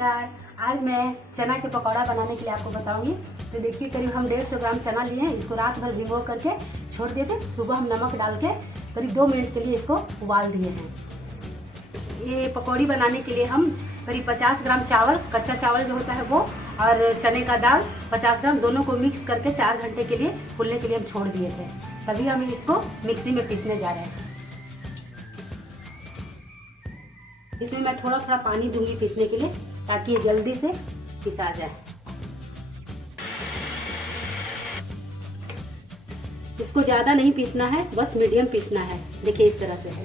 नमस्कार। आज मैं चना के पकौड़ा बनाने के लिए आपको बताऊंगी। तो देखिए, करीब हम 150 ग्राम चना लिए हैं। इसको रात भर भिगो करके छोड़ दिए थे। सुबह हम नमक डाल के करीब 2 मिनट के लिए इसको उबाल दिए हैं। ये पकौड़ी बनाने के लिए हम करीब 50 ग्राम चावल, कच्चा चावल जो होता है वो, और चने का दाल 50 ग्राम, दोनों को मिक्स करके 4 घंटे के लिए फूलने के लिए हम छोड़ दिए थे। तभी हम इसको मिक्सी में पीसने जा रहे हैं। इसमें मैं थोड़ा थोड़ा पानी दूंगी पीसने के लिए, ताकि ये जल्दी से पिसा जाए। इसको ज़्यादा नहीं पीसना है, बस मीडियम पीसना है। देखिए इस तरह से है।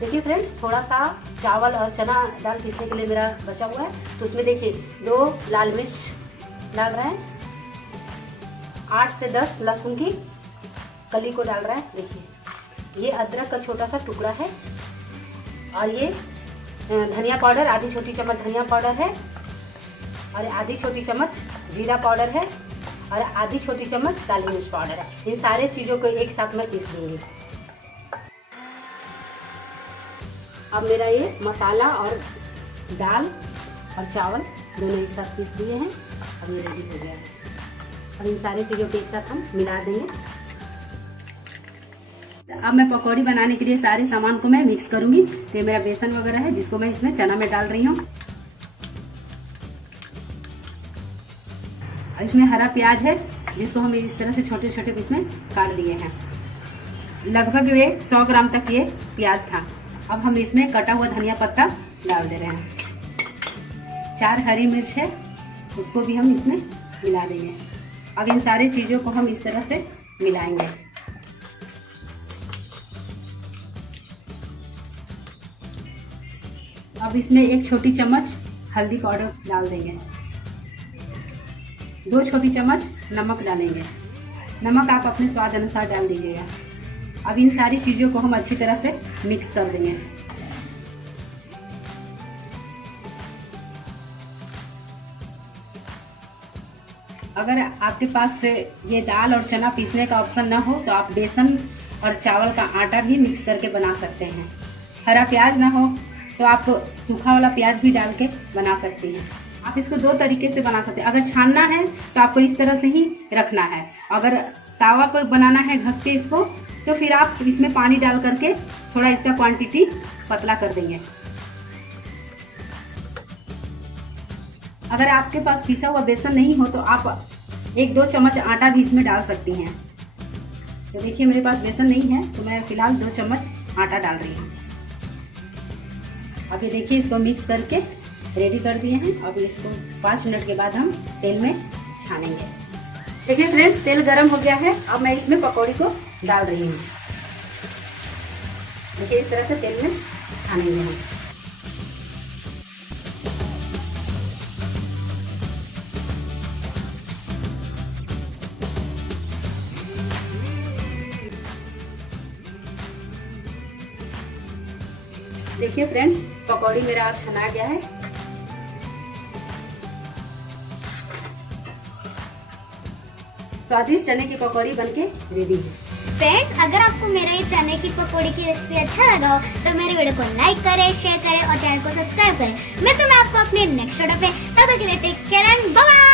देखिए फ्रेंड्स, थोड़ा सा चावल और चना दाल पीसने के लिए मेरा बचा हुआ है। तो उसमें देखिए 2 लाल मिर्च डाल रहे हैं, 8 से 10 लहसुन की कली को डाल रहे हैं। देखिए ये अदरक का छोटा सा टुकड़ा है, और ये धनिया पाउडर, आधी छोटी चम्मच धनिया पाउडर है, और आधी छोटी चम्मच जीरा पाउडर है, और आधी छोटी चम्मच काली मिर्च पाउडर है। इन सारे चीज़ों को एक साथ मैं पीस लूँगी। अब मेरा ये मसाला और दाल और चावल दोनों एक साथ पीस दिए हैं। अब ये रेडी हो गया है। अब इन सारी चीज़ों को एक साथ हम मिला देंगे। अब मैं पकौड़ी बनाने के लिए सारे सामान को मैं मिक्स करूंगी। तो ये मेरा बेसन वगैरह है, जिसको मैं इसमें चना में डाल रही हूँ। इसमें हरा प्याज है, जिसको हम इस तरह से छोटे छोटे पीस में काट दिए हैं। लगभग ये 100 ग्राम तक ये प्याज था। अब हम इसमें कटा हुआ धनिया पत्ता डाल दे रहे हैं। 4 हरी मिर्च है, उसको भी हम इसमें मिला देंगे। अब इन सारी चीज़ों को हम इस तरह से मिलाएंगे। अब इसमें 1 छोटी चम्मच हल्दी पाउडर डाल देंगे। 2 छोटी चम्मच नमक डालेंगे। नमक आप अपने स्वाद अनुसार डाल दीजिएगा। अब इन सारी चीज़ों को हम अच्छी तरह से मिक्स कर देंगे। अगर आपके पास से ये दाल और चना पीसने का ऑप्शन ना हो, तो आप बेसन और चावल का आटा भी मिक्स करके बना सकते हैं। हरा प्याज ना हो तो आप सूखा वाला प्याज भी डाल के बना सकती हैं। आप इसको 2 तरीके से बना सकते हैं। अगर छानना है तो आपको इस तरह से ही रखना है। अगर तावा पर बनाना है घस के इसको, तो फिर आप इसमें पानी डाल करके थोड़ा इसका क्वांटिटी पतला कर देंगे। अगर आपके पास पिसा हुआ बेसन नहीं हो, तो आप 1-2 चम्मच आटा भी इसमें डाल सकती हैं। तो देखिए मेरे पास बेसन नहीं है, तो मैं फिलहाल 2 चम्मच आटा डाल रही हूँ। अब ये देखिए, इसको मिक्स करके रेडी कर दिए हैं। अब इसको 5 मिनट के बाद हम तेल में छानेंगे। देखिए फ्रेंड्स, तेल गरम हो गया है। अब मैं इसमें पकौड़ी को डाल रही हूँ। देखिए इस तरह से तेल में छानेंगे हम। देखिए फ्रेंड्स, पकौड़ी मेरा अब छना गया है। स्वादिष्ट चने की पकौड़ी बनके रेडी है। फ्रेंड्स, अगर आपको मेरा ये चने की पकौड़ी की रेसिपी अच्छा लगा हो, तो मेरे वीडियो को लाइक करें, शेयर करें और चैनल को सब्सक्राइब करें। मैं आपको अपने नेक्स्ट वीडियो पे, तब तक के लिए take care and bye bye.